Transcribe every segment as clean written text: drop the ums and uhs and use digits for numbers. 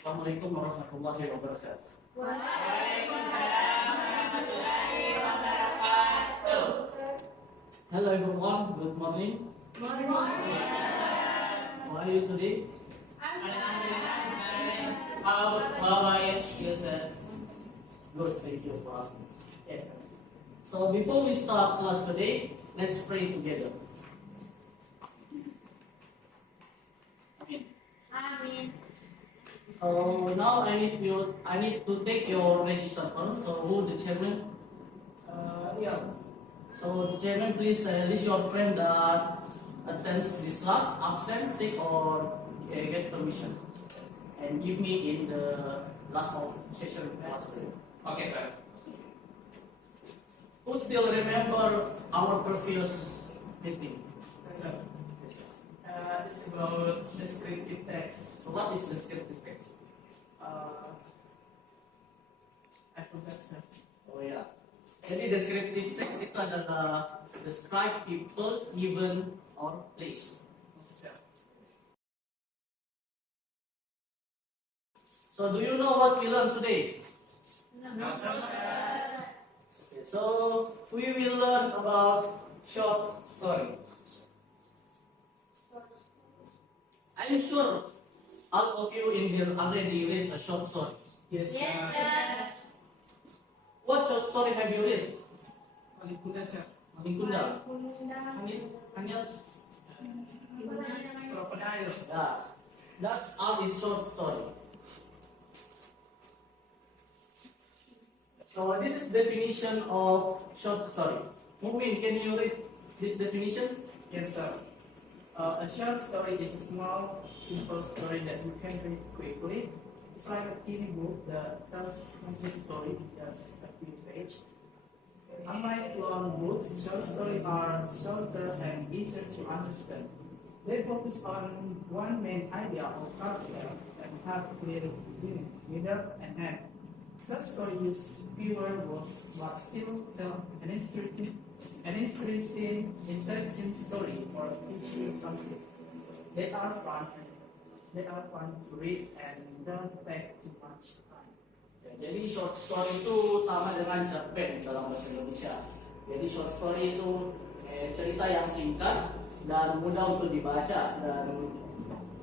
Assalamualaikum warahmatullahi wabarakatuh. Waalaikumsalam warahmatullahi wabarakatuh. Hello everyone, good morning. Good morning. How are you today? How are you, sir? Good, thank you for asking. Yes. So before we start class today, let's pray together. Amin. So now I need to take your register first. So who the chairman? Yeah. So the chairman, please list your friend that attends this class, absent, sick, or get permission, and give me in the last of session class. Okay, sir. Who still remember our previous meeting? Yes, sir. It's about descriptive text. So what is descriptive text? I forgot, sir. Oh ya. Jadi descriptive text itu adalah describe people, event, or place. Yes, sir. So do you know what we learned today? No, sir. Okay, so we will learn about short story. Are you sure all of you in here already read a short story? Yes, Yes, sir. What short story have you read? Paling mudah, sir. Kundal. Hanya Crocodile. yeah. That's all is short story. So this is definition of short story. Mukmin, can you read this definition? Yes, sir. A short story is a small, simple story that you can read quickly. It's like a teeny book that tells a complete story in just a few pages. Unlike long books, short stories are shorter and easier to understand. They focus on one main idea or character and have clear beginning, middle, and end. Such stories use fewer words but still tell an interesting story or teach you something. They are fun to read and don't take too much time. Ya, jadi short story itu sama dengan cerpen dalam bahasa Indonesia. Jadi short story itu cerita yang singkat dan mudah untuk dibaca dan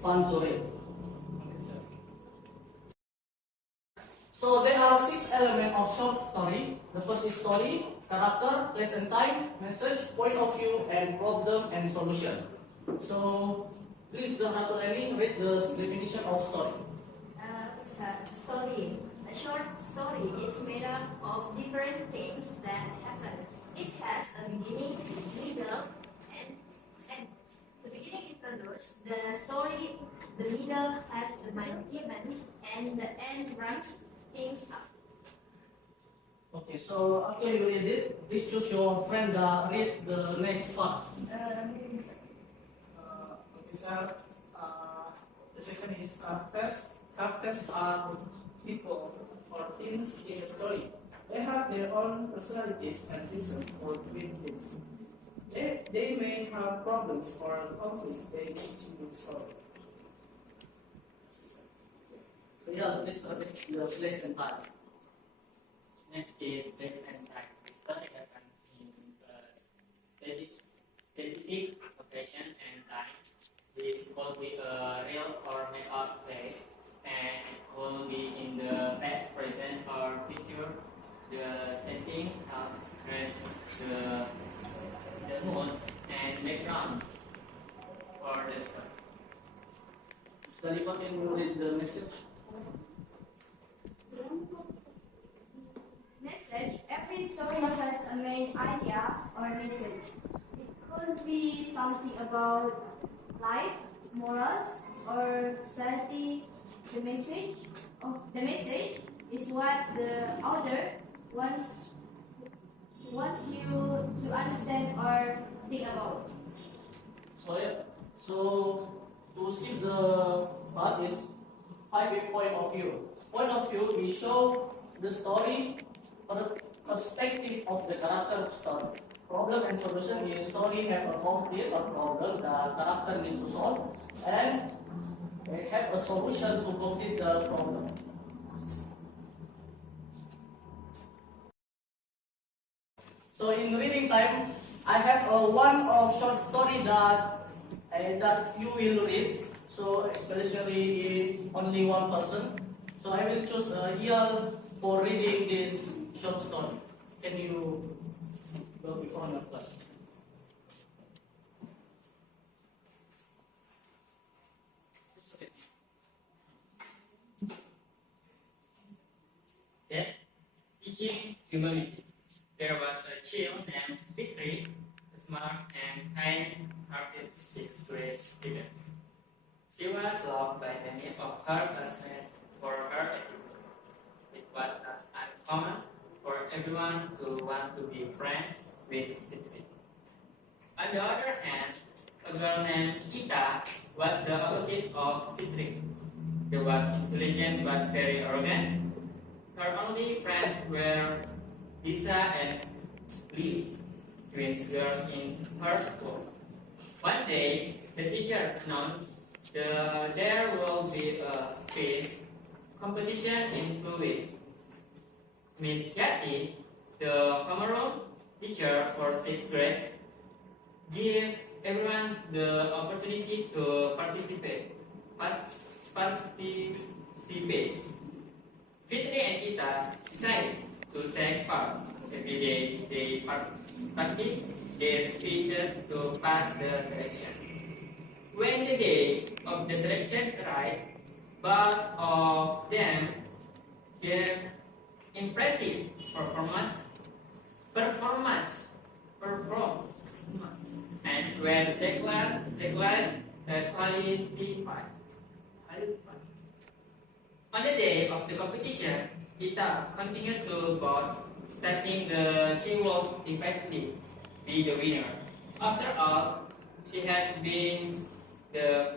fun to read. So there are 6 elements of short story. The first is story, character, place and time, message, point of view, and problem and solution. So please, Dr. Ellie, read the definition of story. Story. A short story is made up of different things that happen. It has a beginning, middle, and end. The beginning introduces the story, the middle has the main events, and the end runs things up. Okay, so after you read it, please choose your friend that read the next part. Okay, sir. The second is characters. Characters are people or things in a story. They have their own personalities and reasons for doing things. They may have problems or conflicts they need to solve. So yeah, please read the place and time. Next is place and time. Story happen in specific location and time. This could be a real or made up place, and it will be in the past, present, or future. The setting has the mood and background for the story. Study what can you read the message? Message. Every story has a main idea or message. It could be something about life, morals, or society. The message is what the author wants you to understand or think about. So yeah, so to see the part is 5 point of view. Point of view, we show the story from the perspective of the character of story. problem and solution means story have a complete a problem the character need to solve, and they have a solution to complete the problem. So in reading time, I have a one of short story that you will read. So especially if only one person. So I will choose Ial for reading this short story. Can you go before your class? Okay. Teaching humility. There was a child named Victory, a smart and kind-hearted sixth grade student. She was loved by many of her classmates for her attitude. It was not uncommon for everyone to want to be friends with Victory. On the other hand, a girl named Kita was the opposite of Victory. She was intelligent but very arrogant. Her only friends were Lisa and Lee, twins girls in her school. One day, the teacher announced there will be a speech competition in 2 weeks. Miss Kathy, the homeroom teacher for 6th grade, gave everyone the opportunity to participate. Fitri and Ita decided to take part. Every day they practice their speeches to pass the selection. When the day of the selection arrived, both of them gave impressive performance, and were declared qualified. On the day of the competition, Ita continued to vote, stating that she would eventually be the winner. After all, she had been the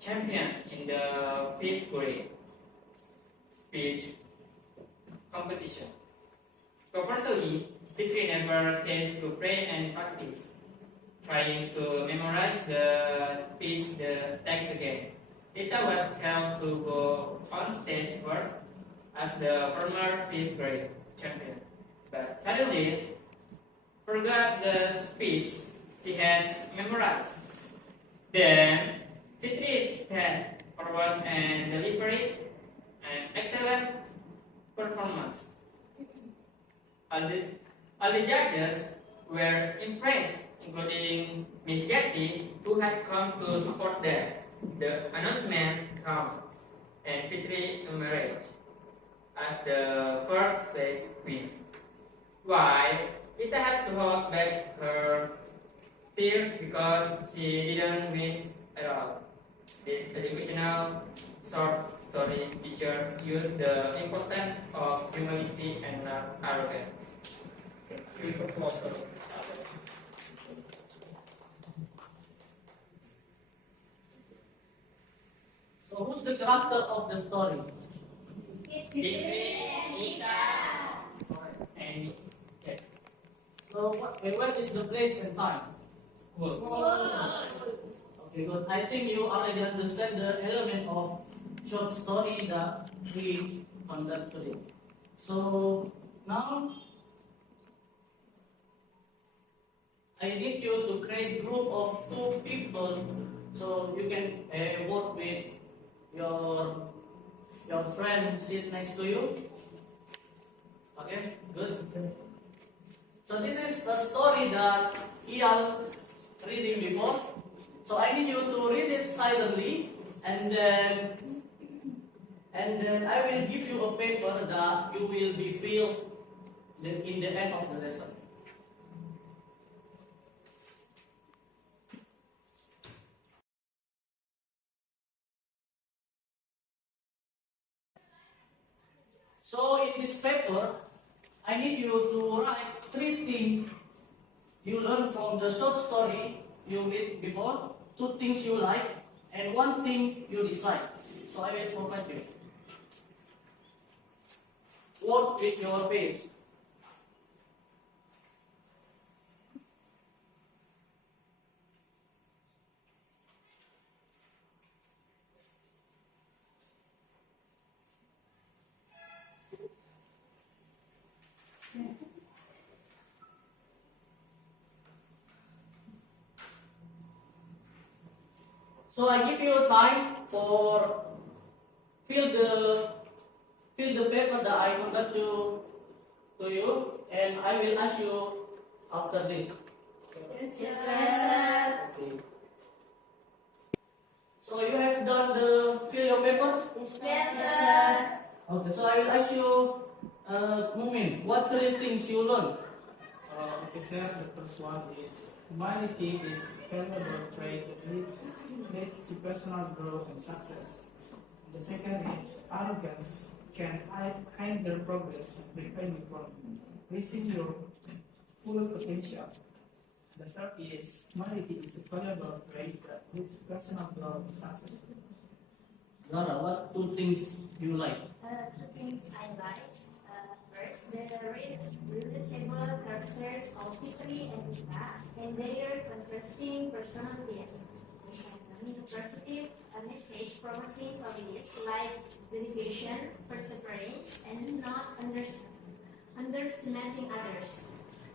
champion in the 5th grade speech competition. Conversely, Fitri never tasted to pray and practice, trying to memorize the speech the text again. Ita was held to go on stage first as the former 5th grade champion, but suddenly forgot the speech she had memorized. Then Fitri stepped forward and delivered an excellent performance. All the judges were impressed, including Miss Getty, who had come to support them. The announcement came, and Fitri emerged as the first place winner. Why? Ita had to hold back her tears because she didn't win at all. This educational short story teacher used the importance of humility and not arrogance. So who's the character of the story? Fitri and Ita. And okay. So when is the place and time? Okay, good. I think you already understand the element of short story that we conduct today. So now I need you to create group of 2 people so you can work with your friend sit next to you. Okay, good. So this is the story that Ial reading before. So I need you to read it silently, and then I will give you a paper that you will be filled in the end of the lesson. So in this paper, I need you to write 3 things you learned from the short story you read before, 2 things you like, and 1 thing you dislike. So I will provide you. Work with your face. So I give you time for fill the paper that I conduct to you, and I will ask you after this. Yes, Yes, sir. sir. Okay. So you have done the fill your paper? Yes, sir. Okay, so I will ask you, Mumin, what three things you learn? Okay, sir, the first one is humanity is a valuable trait that leads to personal growth and success. The second is arrogance can hinder progress and prevent you from reaching your full potential. The third is humanity is a valuable trait that leads to personal growth and success. Zara, what two things you like? Two things I like. First, the relatable characters of Fitri and Rita and their contrasting personalities. And the positive message promoting qualities like dedication, perseverance, and not underestimating others.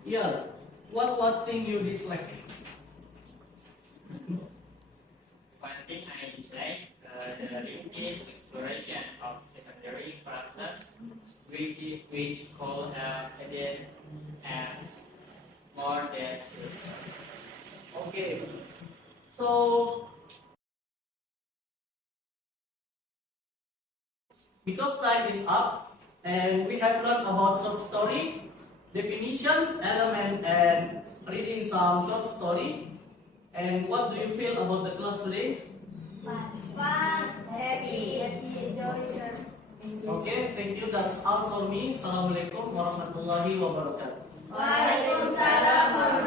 Yeah. What thing you dislike? One thing I dislike the limited exploration of secondary characters, which could have added and more than this. Okay. So because time is up and we have learned about short story, definition, element, and reading some short story. And what do you feel about the class today? Fun, happy, enjoy, sir. Okay, thank you. That's all for me. Assalamualaikum warahmatullahi wabarakatuh. Waalaikumsalam warahmatullahi